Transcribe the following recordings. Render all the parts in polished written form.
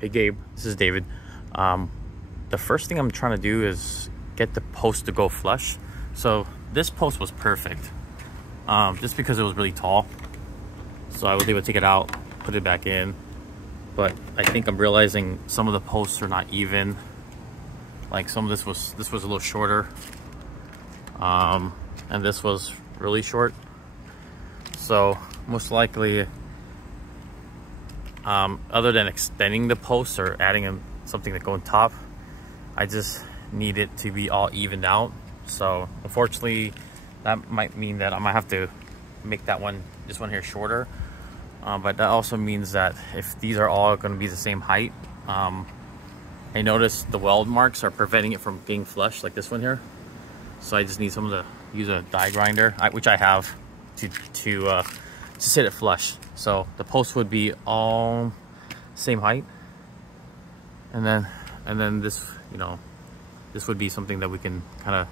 Hey Gabe, this is David. The first thing I'm trying to do is get the post to go flush. So this post was perfect, just because it was really tall. So I was able to take it out, put it back in. But I think I'm realizing some of the posts are not even. Like some of this was a little shorter, and this was really short. So most likely, other than extending the posts or adding something to go on top, I just need it to be all evened out. So unfortunately, that might mean that I might have to make this one here shorter. But that also means that if these are all going to be the same height, I noticed the weld marks are preventing it from being flush, like this one here. So I just need someone to use a die grinder, which I have, to sit it flush. So the post would be all same height, and then this, this would be something that we can kind of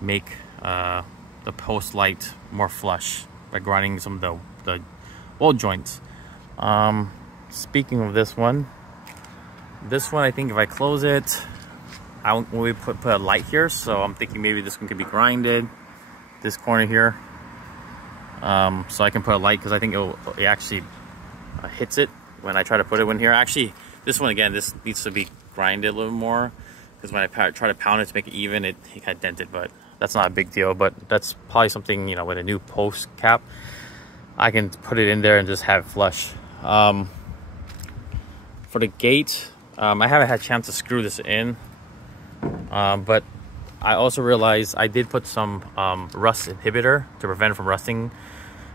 make the post light more flush by grinding some of the weld joints. Speaking of this one, I think if I close it, we put a light here, so I'm thinking maybe this one could be grinded, this corner here. So I can put a light, because I think it actually hits it when I try to put it in here. Actually, this one again, this needs to be grinded a little more, because when I try to pound it to make it even, it got dented, but that's not a big deal. But that's probably something, with a new post cap, I can put it in there and just have it flush. For the gate, I haven't had a chance to screw this in, but I also realized I did put some rust inhibitor to prevent it from rusting,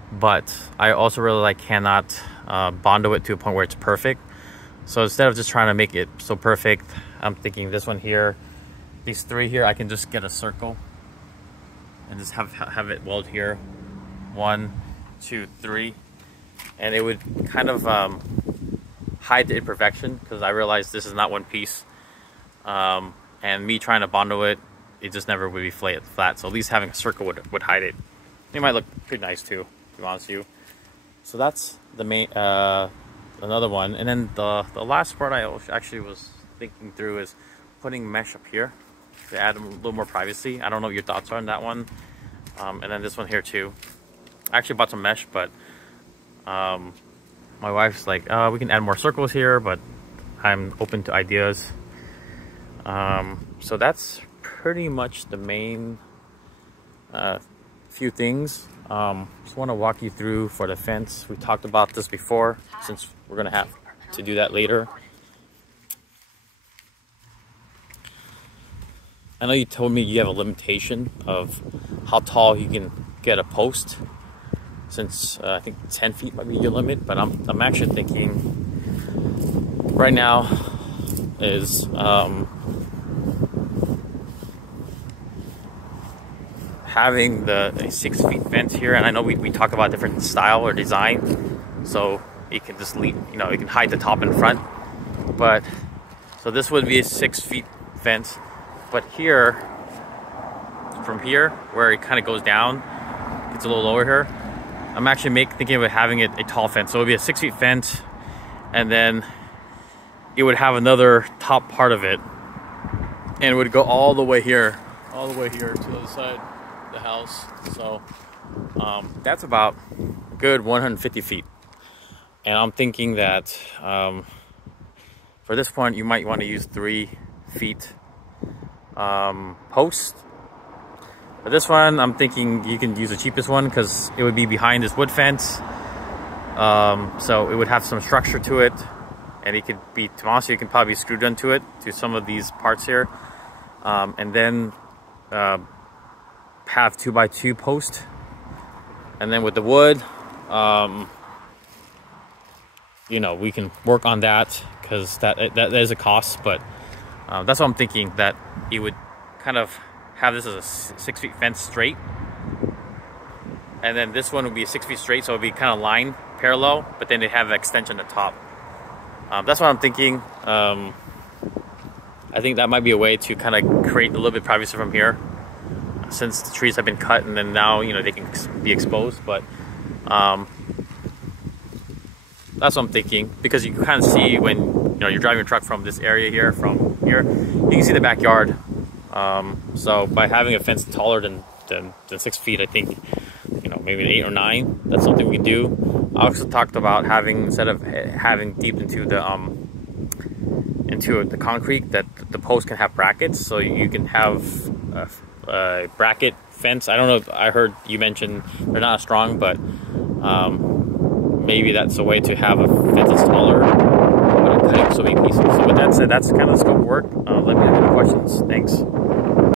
but I also realized I cannot bondo it to a point where it's perfect. So instead of just trying to make it so perfect, I'm thinking this one here, these three here, I can just get a circle and just have it weld here, 1, 2, 3, and it would kind of hide the imperfection, because I realized this is not one piece, and me trying to bondo it, it just never would be flat. So at least having a circle would hide it. It might look pretty nice too, to be honest with you. So that's the main another one. And then the last part I actually was thinking through is putting mesh up here to add a little more privacy. I don't know what your thoughts are on that one. And then this one here too. I actually bought some mesh, but my wife's like, we can add more circles here, but I'm open to ideas. So that's pretty much the main few things. Just want to walk you through for the fence. We talked about this before, since we're gonna have to do that later. I know you told me you have a limitation of how tall you can get a post, since I think 10 feet might be your limit, but I'm actually thinking right now is having a 6 feet fence here. And I know we talk about different style or design, so you can just leave, you can hide the top and front. But so this would be a 6 feet fence, but here, from here where it kind of goes down, it's a little lower here, I'm actually thinking of having it a tall fence. So it would be a 6 feet fence, and then it would have another top part of it, and it would go all the way here to the other side of the house. So that's about a good 150 feet. And I'm thinking that for this point, you might want to use 3 feet posts. For this one, I'm thinking you can use the cheapest one, because it would be behind this wood fence. So it would have some structure to it, and it could be, to be honest, you can probably screw into it, to some of these parts here. And then have 2x2 post. And then with the wood, we can work on that, because that is a cost. But that's what I'm thinking, that you would kind of have this as a 6 feet fence straight, and then this one would be 6 feet straight, so it would be kind of line parallel, but then they have an extension at the top. That's what I'm thinking. I think that might be a way to kind of create a little bit of privacy from here, since the trees have been cut, and then now they can be exposed. But that's what I'm thinking, because you can kind of see when you know, you're driving your truck from this area here, from here, you can see the backyard. So by having a fence taller than 6 feet, I think, you know, maybe an 8 or 9, that's something we can do. I also talked about having, instead of having deep into the concrete, that the post can have brackets, so you can have a bracket fence. I don't know if I heard you mention they're not as strong, but maybe that's a way to have a fence that's taller, but cutting so many pieces. So with that said, that's kind of the scope of work. Let me know any questions. Thanks.